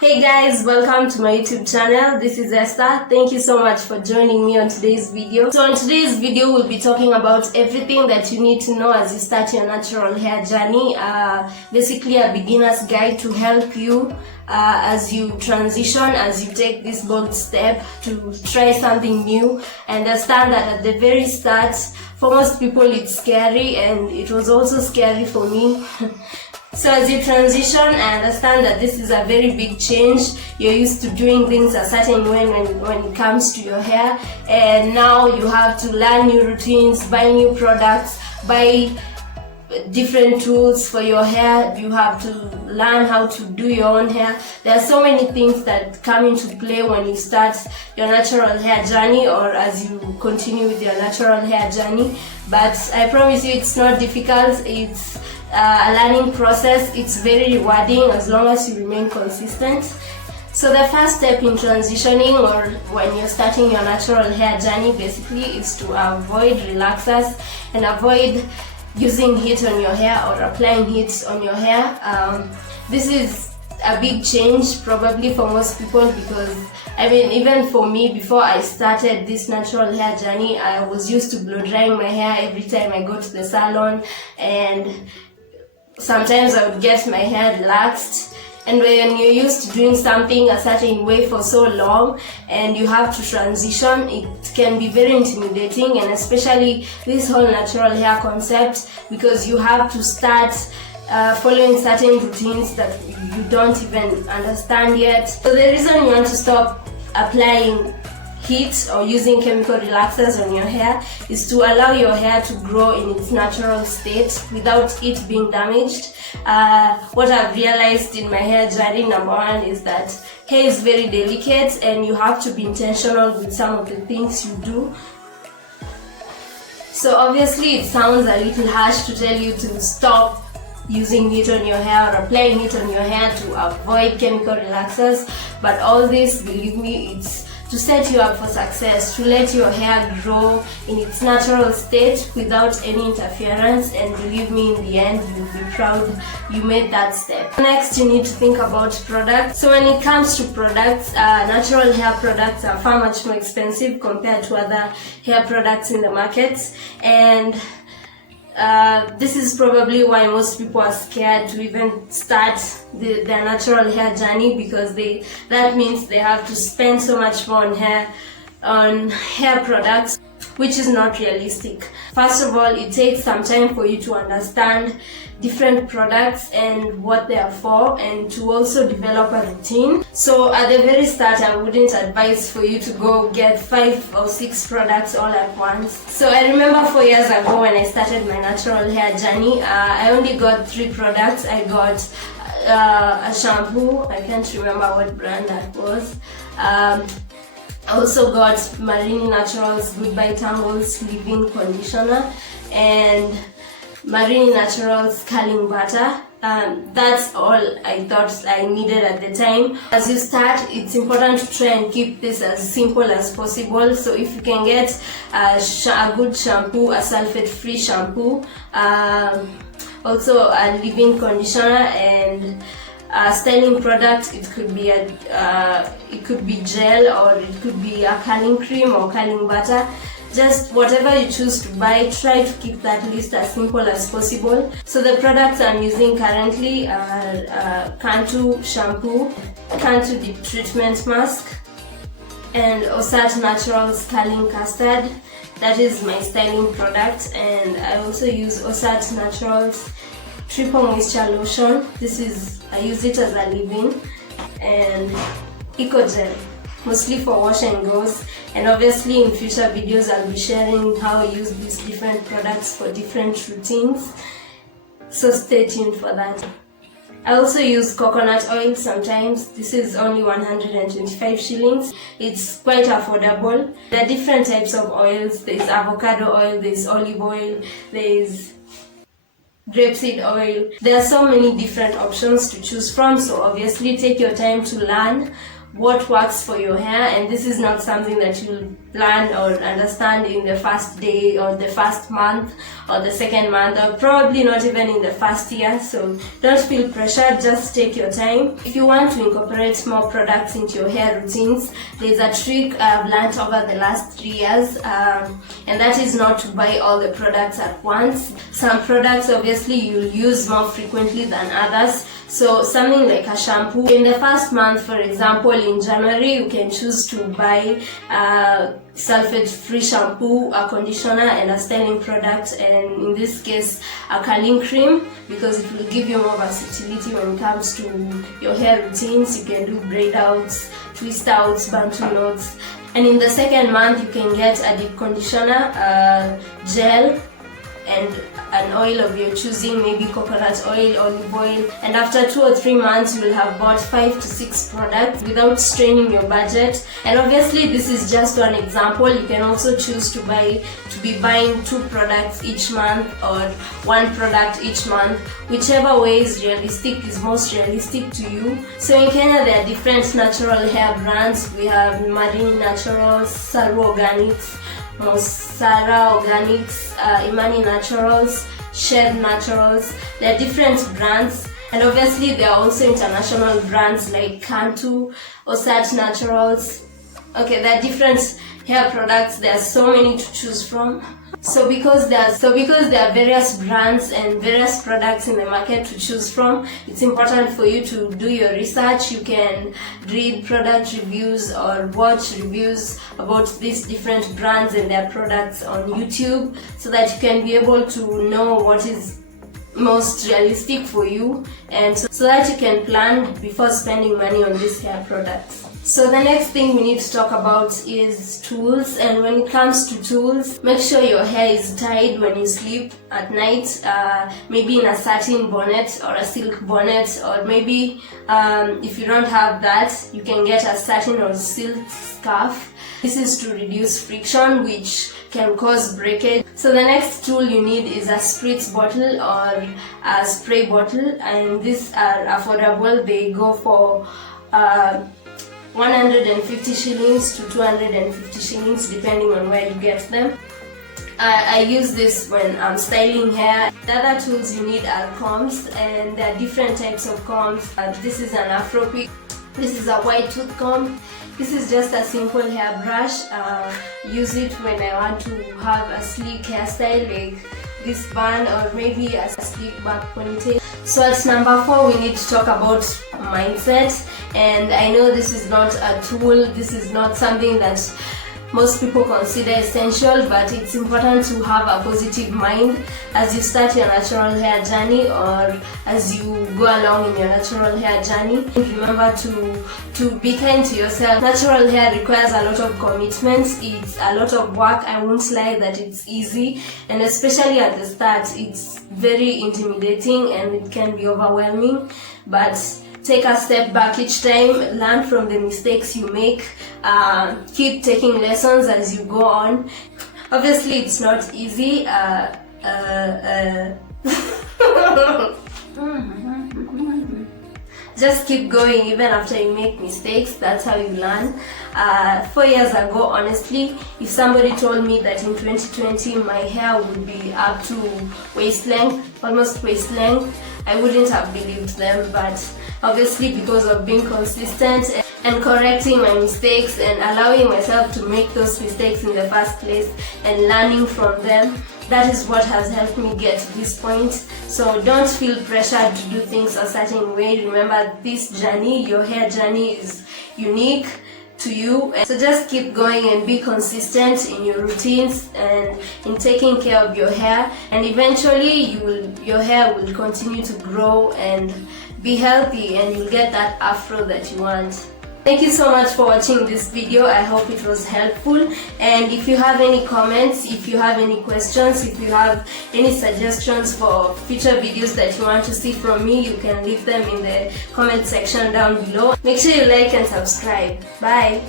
Hey guys, welcome to my YouTube channel. This is Esther. Thank you so much for joining me on today's video. So on today's video, we'll be talking about everything that you need to know as you start your natural hair journey. Basically a beginner's guide to help you as you transition, as you take this bold step to try something new. Understand that at the very start, for most people it's scary, and it was also scary for me. So as you transition, I understand that this is a very big change. You're used to doing things a certain way when it comes to your hair, and now you have to learn new routines, buy new products, buy different tools for your hair. You have to learn how to do your own hair. There are so many things that come into play when you start your natural hair journey, or as you continue with your natural hair journey. But I promise you, it's not difficult. It's a learning process. It's very rewarding as long as you remain consistent. So the first step in transitioning, or when you're starting your natural hair journey, basically is to avoid relaxers and avoid using heat on your hair or applying heat on your hair. This is a big change probably for most people, because even for me, before I started this natural hair journey, I was used to blow drying my hair every time I go to the salon, and sometimes I would get my hair relaxed. And when you're used to doing something a certain way for so long and you have to transition, it can be very intimidating, and especially this whole natural hair concept, because you have to start following certain routines that you don't even understand yet. So the reason you want to stop applying heat or using chemical relaxers on your hair is to allow your hair to grow in its natural state without it being damaged. What I've realized in my hair journey, number one, is that hair is very delicate and you have to be intentional with some of the things you do. So obviously it sounds a little harsh to tell you to stop using heat on your hair or applying heat on your hair to avoid chemical relaxers, but all this, believe me, it's to set you up for success, to let your hair grow in its natural state without any interference, and believe me, in the end you'll be proud you made that step. Next, you need to think about products. So when it comes to products, natural hair products are far much more expensive compared to other hair products in the market, and this is probably why most people are scared to even start their natural hair journey, because that means they have to spend so much more on hair products, which is not realistic. First of all, it takes some time for you to understand different products and what they are for, and to also develop a routine. So at the very start, I wouldn't advise for you to go get 5 or 6 products all at once. So I remember 4 years ago when I started my natural hair journey, I only got 3 products. I got a shampoo, I can't remember what brand that was. I also got Marine Naturals Goodbye Tangles Leave-In Conditioner and Marine Naturals Curling Butter. That's all I thought I needed at the time. As you start, it's important to try and keep this as simple as possible. So if you can get a good shampoo, a sulfate-free shampoo, also a leave-in conditioner, and a styling product. It could be gel, or it could be a curling cream or curling butter. Just whatever you choose to buy, try to keep that list as simple as possible. So the products I'm using currently are Cantu shampoo, Cantu deep treatment mask, and Osat Naturals curling custard. That is my styling product. And I also use Osat Naturals triple moisture lotion. I use it as a leave-in, and Eco Gel, mostly for wash and goes. And obviously in future videos I'll be sharing how I use these different products for different routines, so stay tuned for that. I also use coconut oil sometimes. This is only 125 shillings. It's quite affordable. There are different types of oils. There's avocado oil, there's olive oil, there's grapeseed oil. There are so many different options to choose from, so obviously take your time to learn what works for your hair, and this is not something that you'll learn or understand in the first day or the first month or the second month, or probably not even in the first year. So don't feel pressured, just take your time. If you want to incorporate more products into your hair routines, there's a trick I've learned over the last 3 years, and that is not to buy all the products at once. Some products obviously you'll use more frequently than others. So something like a shampoo, in the first month, for example, in January, you can choose to buy sulfate-free shampoo, a conditioner, and a styling product, and in this case, a curling cream, because it will give you more versatility when it comes to your hair routines. You can do braid outs, twist outs, bantu knots. And in the second month, you can get a deep conditioner, gel, and an oil of your choosing, maybe coconut oil, olive oil, and after 2 or 3 months you will have bought 5 to 6 products without straining your budget. And obviously this is just one example. You can also choose to be buying 2 products each month or 1 product each month, whichever way is most realistic to you. So in Kenya there are different natural hair brands. We have Marine Naturals, Salwa Organics, Mosara Organics, Imani Naturals, Shed Naturals. There are different brands, and obviously there are also international brands like Cantu, Osage Naturals. Okay, there are different hair products. There are so many to choose from. So because there are various brands and various products in the market to choose from, it's important for you to do your research. You can read product reviews or watch reviews about these different brands and their products on YouTube, so that you can be able to know what is most realistic for you, and so that you can plan before spending money on these hair products. So the next thing we need to talk about is tools. And when it comes to tools, make sure your hair is tied when you sleep at night, maybe in a satin bonnet or a silk bonnet, or maybe if you don't have that, you can get a satin or silk scarf. This is to reduce friction, which can cause breakage. So the next tool you need is a spritz bottle or a spray bottle, and these are affordable. They go for 150 shillings to 250 shillings depending on where you get them. I use this when I'm styling hair. The other tools you need are combs, and there are different types of combs. This is an Afro pick. This is a white tooth comb. This is just a simple hairbrush. Use it when I want to have a sleek hairstyle like this band, or maybe a sleek back ponytail. So at number 4, we need to talk about mindset. And I know this is not a tool, this is not something that most people consider essential, but it's important to have a positive mind as you start your natural hair journey, or as you go along in your natural hair journey. Remember to be kind to yourself. Natural hair requires a lot of commitment. It's a lot of work. I won't lie that it's easy, and especially at the start it's very intimidating and it can be overwhelming, but take a step back each time, learn from the mistakes you make, keep taking lessons as you go on. Obviously it's not easy. Just keep going even after you make mistakes. That's how you learn. 4 years ago, honestly, if somebody told me that in 2020 my hair would be up to waist length, almost waist length, I wouldn't have believed them. But obviously because of being consistent and correcting my mistakes and allowing myself to make those mistakes in the first place and learning from them, that is what has helped me get to this point. So don't feel pressured to do things a certain way. Remember, this journey, your hair journey, is unique to you. So just keep going and be consistent in your routines and in taking care of your hair, and eventually your hair will continue to grow and be healthy, and you'll get that afro that you want. Thank you so much for watching this video. I hope it was helpful, and if you have any comments, if you have any questions, if you have any suggestions for future videos that you want to see from me, you can leave them in the comment section down below. Make sure you like and subscribe. Bye.